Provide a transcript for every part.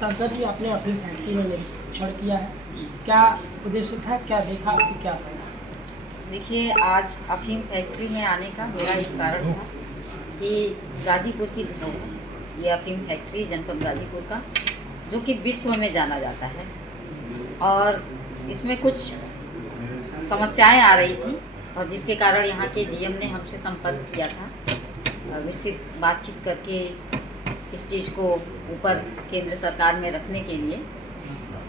सांसद जी, आपने अपनी फैक्ट्री में निरीक्षण किया है, क्या उद्देश्य था, क्या देखा, आपको क्या पड़ा? देखिए, आज अफीम फैक्ट्री में आने का मेरा एक कारण था कि गाजीपुर की धरोहर, ये अफीम फैक्ट्री जनपद गाजीपुर का, जो कि विश्व में जाना जाता है, और इसमें कुछ समस्याएं आ रही थी और जिसके कारण यहाँ के जीएम ने हमसे संपर्क किया था, विस्तृत बातचीत करके इस चीज़ को ऊपर केंद्र सरकार में रखने के लिए।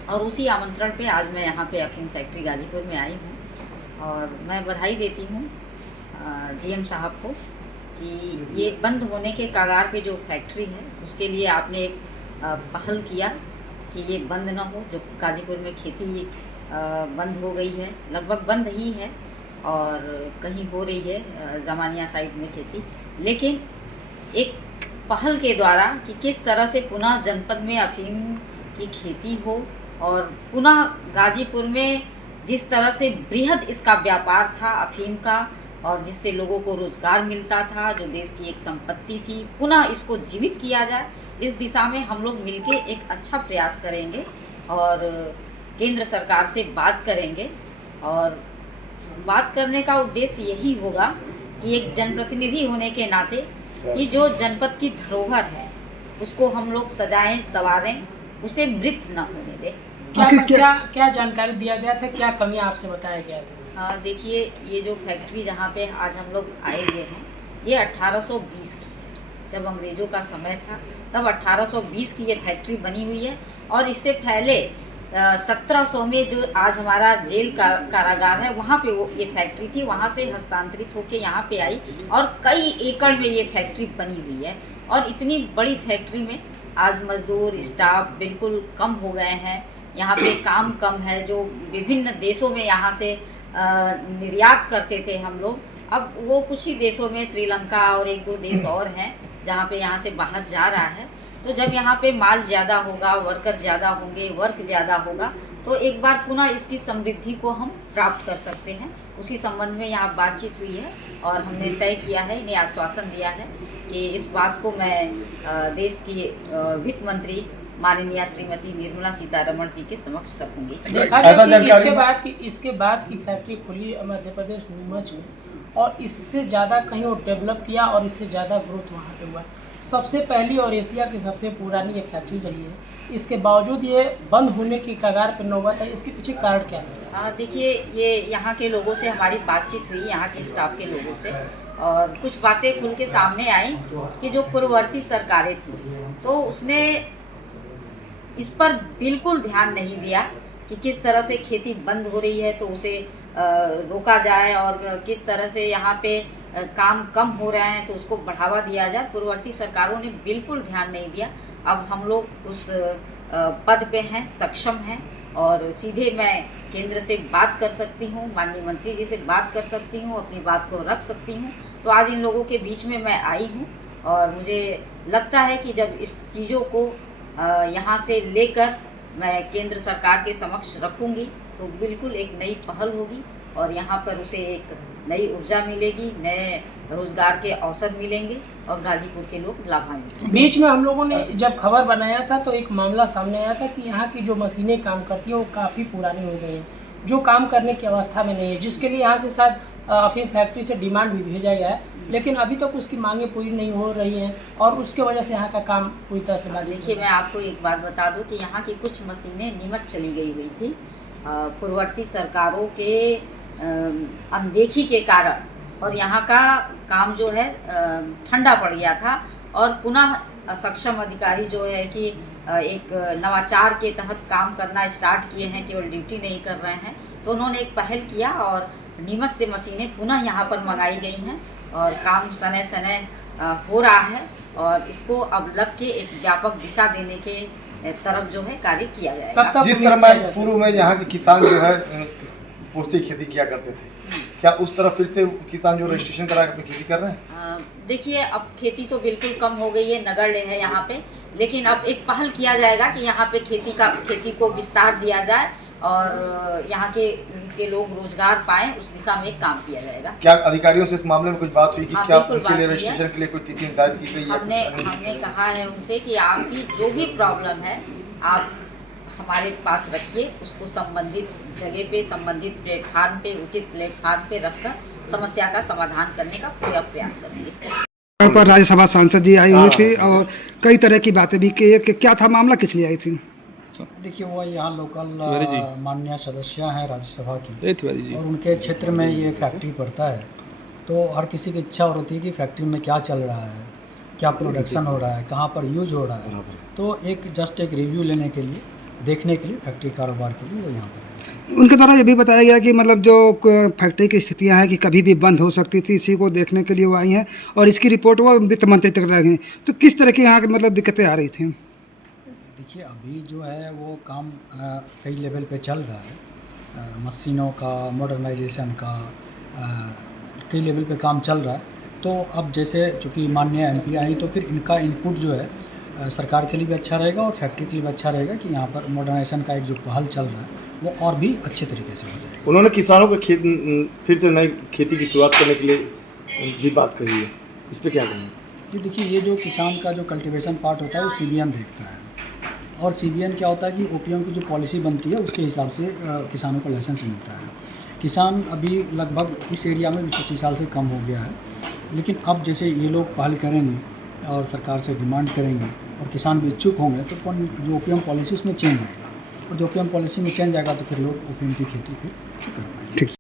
और उसी आमंत्रण पे आज मैं यहाँ पे अफीम फैक्ट्री गाजीपुर में आई हूँ और मैं बधाई देती हूँ जीएम साहब को कि ये बंद होने के कगार पे जो फैक्ट्री है उसके लिए आपने एक पहल किया कि ये बंद ना हो। जो गाजीपुर में खेती बंद हो गई है, लगभग बंद ही है और कहीं हो रही है जमानिया साइड में खेती, लेकिन एक पहल के द्वारा कि किस तरह से पुनः जनपद में अफीम की खेती हो और पुनः गाजीपुर में जिस तरह से बृहद इसका व्यापार था अफीम का और जिससे लोगों को रोजगार मिलता था, जो देश की एक संपत्ति थी, पुनः इसको जीवित किया जाए। इस दिशा में हम लोग मिलके एक अच्छा प्रयास करेंगे और केंद्र सरकार से बात करेंगे। और बात करने का उद्देश्य यही होगा कि एक जनप्रतिनिधि होने के नाते कि जो जनपद की धरोहर है उसको हम लोग सजाएं, संवारें, उसे मृत न होने दें। क्या जानकारी दिया गया था, क्या कमियां आपसे बताया गया था? हाँ, देखिए, ये जो फैक्ट्री जहाँ पे आज हम लोग आए हुए हैं ये 1820 की, जब अंग्रेजों का समय था तब 1820 की ये फैक्ट्री बनी हुई है। और इससे पहले 1700 में जो आज हमारा जेल कारागार है वहाँ पे वो ये फैक्ट्री थी, वहाँ से हस्तांतरित होके यहाँ पे आई और कई एकड़ में ये फैक्ट्री बनी हुई है। और इतनी बड़ी फैक्ट्री में आज मजदूर स्टाफ बिल्कुल कम हो गए हैं, यहाँ पे काम कम है। जो विभिन्न देशों में यहाँ से निर्यात करते थे हम लोग, अब वो कुछ ही देशों में, श्रीलंका और एक दो देश और हैं जहाँ पे यहाँ से बाहर जा रहा है। तो जब यहाँ पे माल ज़्यादा होगा, वर्कर ज़्यादा होंगे, वर्क ज़्यादा होगा, तो एक बार पुनः इसकी समृद्धि को हम प्राप्त कर सकते हैं। उसी संबंध में यहाँ बातचीत हुई है और हमने तय किया है, इन्हें आश्वासन दिया है कि इस बात को मैं देश की वित्त मंत्री माननीय श्रीमती निर्मला सीतारमण जी के समक्ष रखूंगी। इसके बाद की फैक्ट्री खुली मध्य प्रदेश नीमच में और इससे ज़्यादा कहीं और डेवलप किया और इससे ज़्यादा ग्रोथ वहाँ पे हुआ। सबसे पहली और एशिया की सबसे पुरानी ये फैक्ट्री रही है, इसके बावजूद ये बंद होने की कगार पर नौबत है। इसके पीछे कारण क्या है? देखिए, ये यहाँ के लोगों से हमारी बातचीत हुई, यहाँ के स्टाफ के लोगों से, और कुछ बातें खुल के सामने आई कि जो पूर्ववर्ती सरकारें थी तो उसने इस पर बिल्कुल ध्यान नहीं दिया कि किस तरह से खेती बंद हो रही है तो उसे रोका जाए और किस तरह से यहाँ पे काम कम हो रहे हैं तो उसको बढ़ावा दिया जाए। पूर्ववर्ती सरकारों ने बिल्कुल ध्यान नहीं दिया। अब हम लोग उस पद पे हैं, सक्षम हैं और सीधे मैं केंद्र से बात कर सकती हूँ, माननीय मंत्री जी से बात कर सकती हूँ, अपनी बात को रख सकती हूँ। तो आज इन लोगों के बीच में मैं आई हूँ और मुझे लगता है कि जब इस चीज़ों को यहाँ से लेकर मैं केंद्र सरकार के समक्ष रखूँगी तो बिल्कुल एक नई पहल होगी और यहाँ पर उसे एक नई ऊर्जा मिलेगी, नए रोजगार के अवसर मिलेंगे और गाजीपुर के लोग लाभान्वित होंगे। बीच में हम लोगों ने जब खबर बनाया था तो एक मामला सामने आया था कि यहाँ की जो मशीनें काम करती हैं वो काफ़ी पुरानी हो गई हैं, जो काम करने की अवस्था में नहीं है, जिसके लिए यहाँ से शायद अफीम फैक्ट्री से डिमांड भी भेजा गया है, लेकिन अभी तक उसकी मांगें पूरी नहीं हो रही हैं और उसके वजह से यहाँ का काम पूरी तरह से बाधित। देखिए, मैं आपको एक बात बता दूं कि यहाँ की कुछ मशीनें नीमच चली गई हुई थी पूर्ववर्ती सरकारों के अनदेखी के कारण, और यहाँ का काम जो है ठंडा पड़ गया था और पुनः सक्षम अधिकारी जो है कि एक नवाचार के तहत काम करना स्टार्ट किए हैं, केवल ड्यूटी नहीं कर रहे हैं, तो उन्होंने एक पहल किया और नीमच से मशीनें पुनः यहाँ पर मंगाई गई हैं और काम सने सने हो रहा है और इसको अब लग के एक व्यापक दिशा देने के तरफ जो है कार्य किया जाएगा। जिस तरह मैं पूर्व में यहाँ के किसान जो है पोस्ती खेती किया करते थे, क्या उस तरफ फिर से किसान जो रजिस्ट्रेशन करा के अपनी खेती कर रहे हैं? देखिए, अब खेती तो बिल्कुल कम हो गई है, नगण्य है यहाँ पे, लेकिन अब एक पहल किया जाएगा कि यहाँ पे खेती को विस्तार दिया जाए और यहाँ के लोग रोजगार पाएं, उस दिशा में काम किया जाएगा। क्या अधिकारियों से इस मामले में कुछ बात हुई कि हाँ, क्या बिल्कुल उनके लिए बात हुई है। रजिस्ट्रेशन के लिए कोई तिथि निर्धारित की गई है? हमने कहा है उनसे कि आपकी जो भी प्रॉब्लम है आप हमारे पास रखिए, उसको संबंधित जगह पे, संबंधित प्लेटफार्म पे, उचित प्लेटफार्म पे रखकर समस्या का समाधान करने का पूरा प्रयास करेंगे। यहाँ पर राज्यसभा सांसद जी आई हुई थी और कई तरह की बातें भी की। क्या था मामला, किस लिए आई थी? देखिए, वो यहाँ लोकल माननीय सदस्य हैं राज्यसभा की, और उनके क्षेत्र में ये फैक्ट्री पड़ता है, तो हर किसी की इच्छा होती है कि फैक्ट्री में क्या चल रहा है, क्या प्रोडक्शन हो रहा है, कहाँ पर यूज हो रहा है। तो जस्ट एक रिव्यू लेने के लिए, देखने के लिए, फैक्ट्री कारोबार के लिए वो यहाँ पर है। उनके द्वारा ये भी बताया गया कि मतलब जो फैक्ट्री की स्थितियाँ हैं कि कभी भी बंद हो सकती थी, इसी को देखने के लिए वो आई हैं और इसकी रिपोर्ट वो वित्त मंत्री तक रह गई। तो किस तरह की यहाँ की मतलब दिक्कतें आ रही थी? देखिए, अभी जो है वो काम कई लेवल पे चल रहा है, मशीनों का मॉडर्नाइजेशन का कई लेवल पे काम चल रहा है। तो अब जैसे चूँकि माननीय एमपी आई, तो फिर इनका इनपुट जो है सरकार के लिए भी अच्छा रहेगा और फैक्ट्री के लिए भी अच्छा रहेगा कि यहाँ पर मॉडर्नाइजेशन का एक जो पहल चल रहा है वो और भी अच्छे तरीके से हो जाएगा। उन्होंने किसानों को फिर से नई खेती की शुरुआत करने के लिए भी बात कही है, इस पर क्या कहेंगे? ये देखिए, ये जो किसान का जो कल्टीवेशन पार्ट होता है वो सीबीएन देखता है, और सीबीएन क्या होता है कि ओपीएम की जो पॉलिसी बनती है उसके हिसाब से किसानों को लाइसेंस मिलता है। किसान अभी लगभग इस एरिया में 25 साल से कम हो गया है, लेकिन अब जैसे ये लोग पहल करेंगे और सरकार से डिमांड करेंगे और किसान भी इच्छुक होंगे, तो जो ओपीएम पॉलिसी उसमें चेंज आएगा, और जो ओपीएम पॉलिसी में चेंज आएगा तो फिर लोग ओपीएम की खेती फिर से कर पाएंगे।